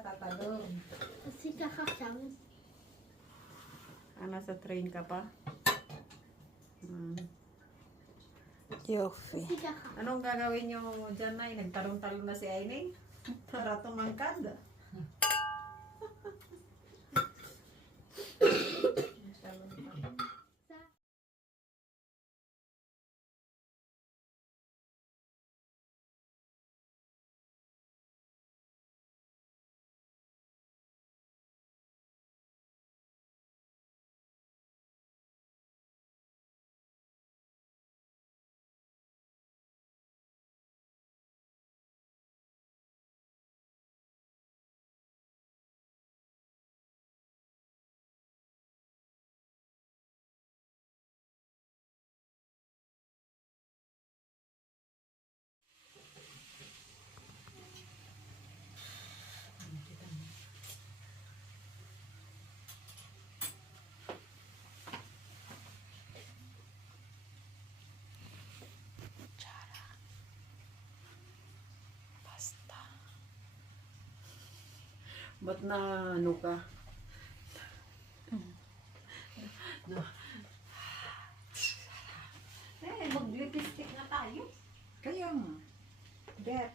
tatalon. Kasi kakasang. Nasa train ka pa? Yofi. Kasi kakasang. Anong gagawin nyo dyan, Nay? Nagtalong-talong na si Aining? Para tumangkad. Ba't na ano ka? Mag-lipstick na tayo. Kaya nga. Bet.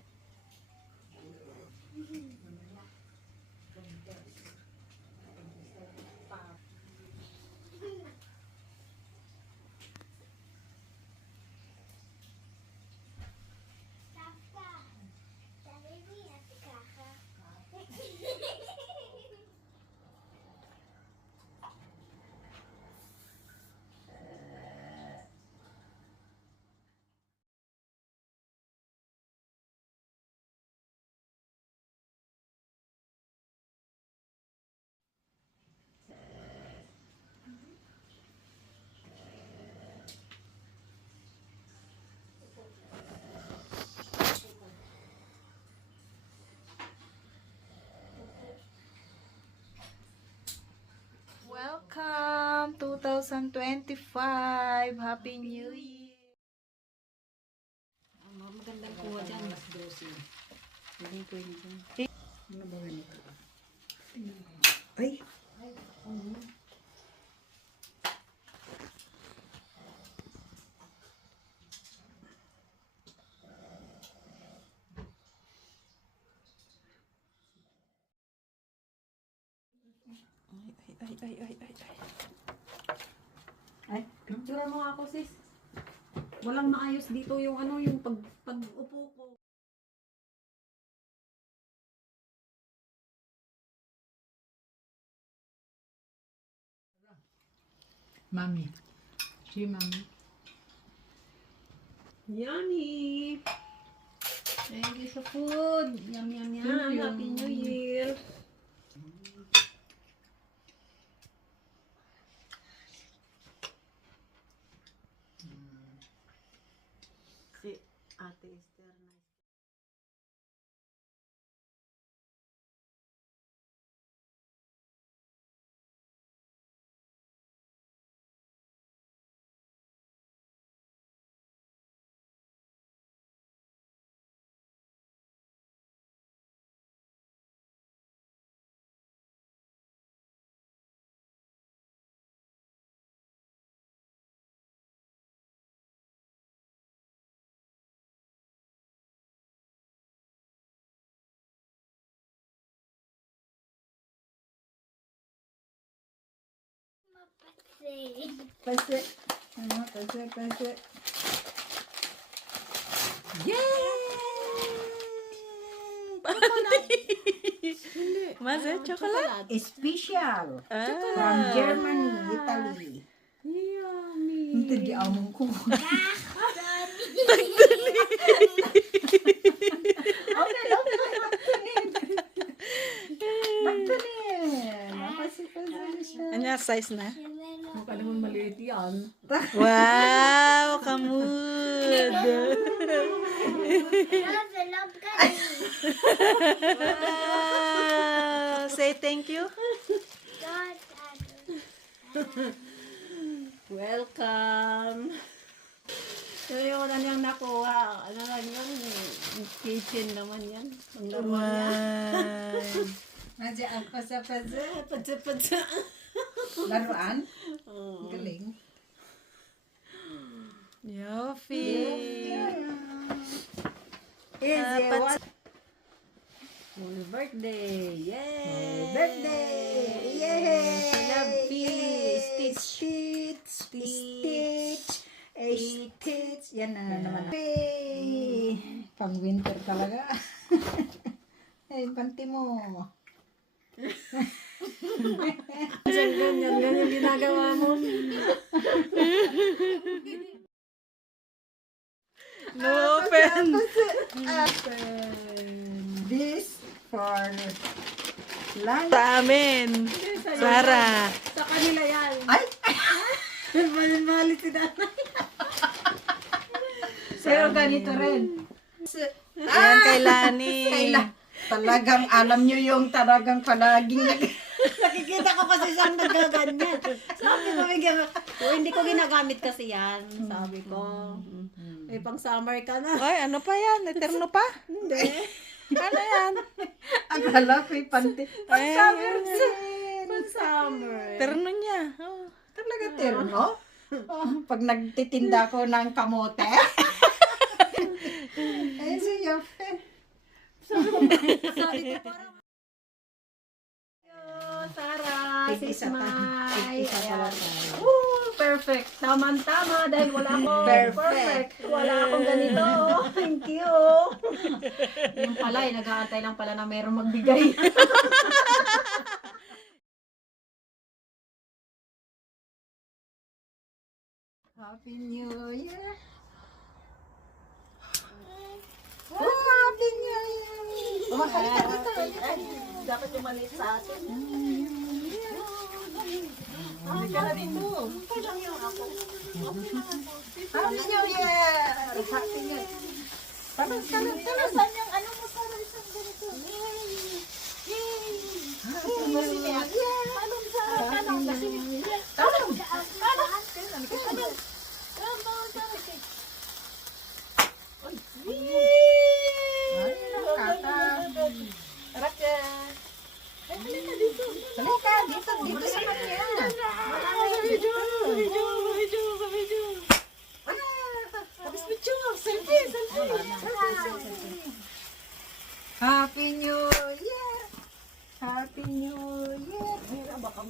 Welcome 2025. Happy New Year. Magandang kuha dyan. Mas 12. Magandang kuha dyan. Ano ba ganito? Ay! Ay, picture mo ako, sis. Walang maayos dito yung ano, yung pag-upo ko. Mami. Si Mami. Yummy! Thank you sa food. Yum, yum, yum. Thank you. Happy New Year. Si Ate Esther na. Kasi. Ano? Kasi. Maze, chocolate? Special. Ah. From Germany, Italy. Yummy! Hindi di among ko. Okay lang. Magtanin. Napasi-pasi siya. Anya size na? Mukha naman maliit yan. Wow, kamud. Wow. Say thank you. Welcome! So yung na niyang nakuha, ano lang yan, kitchen naman yan. Panglaruan yan. Wow. Madya ako sa paza. Padsa. Laruan? Galing. Yofi. Easy one. Happy birthday! Yay! Birthday! Yay! Salapi! Stitch! Stitch! Yan na naman. Hey! Pang winter talaga. Hey, panty mo. Ganyan ginagawa mo. No open. This for lunch. Sa amin. Sarah. Sa kanila yan. Ay! Mahal si nanay. Pero ganito rin. Yan kay Lani. Talagang alam nyo yung talagang palaging Nakikita ko kasi siyang nagaganyan. Sabi ko, hindi ko ginagamit kasi yan. Sabi ko. May pang summer ka na. Ay, ano pa yan? Eterno pa? Hindi. Ano yan? akala ko yung panty. Pag-summer din. Pang summer. Eterno niya. Oh. Talaga terno? Oh, pag nagtitinda ko ng kamote. Eh, si Yofe. Sabi ko parang Sarah, sis Mai. Perfect. Tama-tama dahil wala akong perfect. Wala akong ganito. Thank you. Yung pala, nag-aantay lang pala na mayroong magbigay. Happy New Year. Oh, Happy New Year. Halika dito. Dapat yung maliit sa atin. Halika na dito. Happy New Year. Happy New Year. Talon. Saan yung ano mo para isang ganito? Happy New Year. Talong sa talong kasi. Talon. Ay, nakata. Halika dito sa kanya. Habis picture. Selfie. Happy New Year. Happy New Year. Baka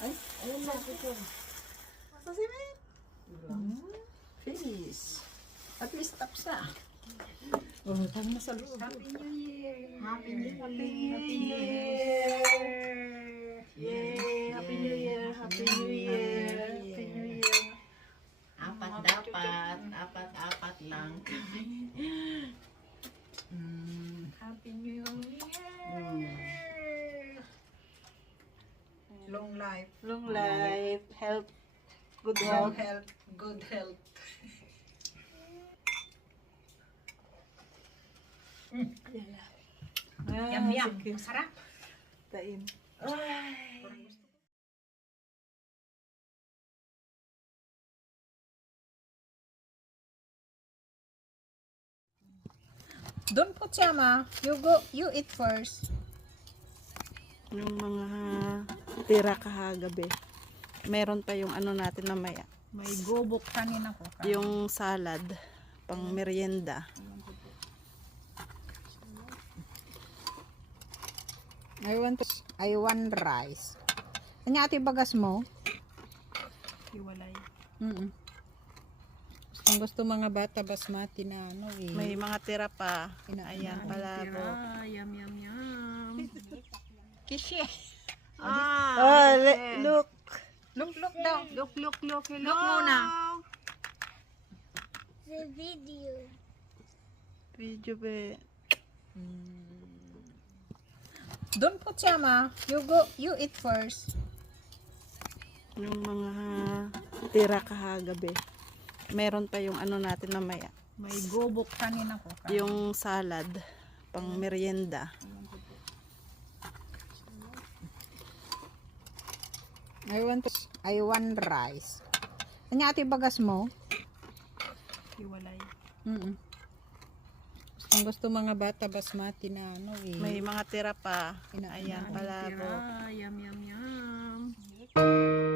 ay, ayun na picture. Masa si May? Finish. At least tapos na. Oh, tayo na sa loob. Happy New Year. Happy New Year. Yay! Happy New Year. Happy New Year. Happy New Year. Apat dapat. Apat lang. Happy New Year. Long life. Long life, health, good Long health. health. Good health. Yum. Masarap. Tain. Don't put Chama. You eat first. Yung mga tira kahagabi. Meron pa yung ano natin mamaya. May gobok kanina ko. Yung salad. Pang merienda. I want rice. Kanya ati bagas mo? Hiwalay. Ang gusto mga bata basmati na ano eh. May mga tira pa. Ayan, palabo. Yum. Kishi. Oh, look. Look daw. Look. Look muna. The video. Video be. Don't put Chama. You eat first. Yung mga tira kahagabi. Meron pa yung ano natin mamaya. May gobok kanina ko. Yung salad. Pang merienda. I want rice. Kanya ati bagas mo? Hiwalay. Ang Ang gusto mga bata basmati na ano eh. May mga tira pa. Inaano Ayan, ang palabo. tira. Yum, yum, yum.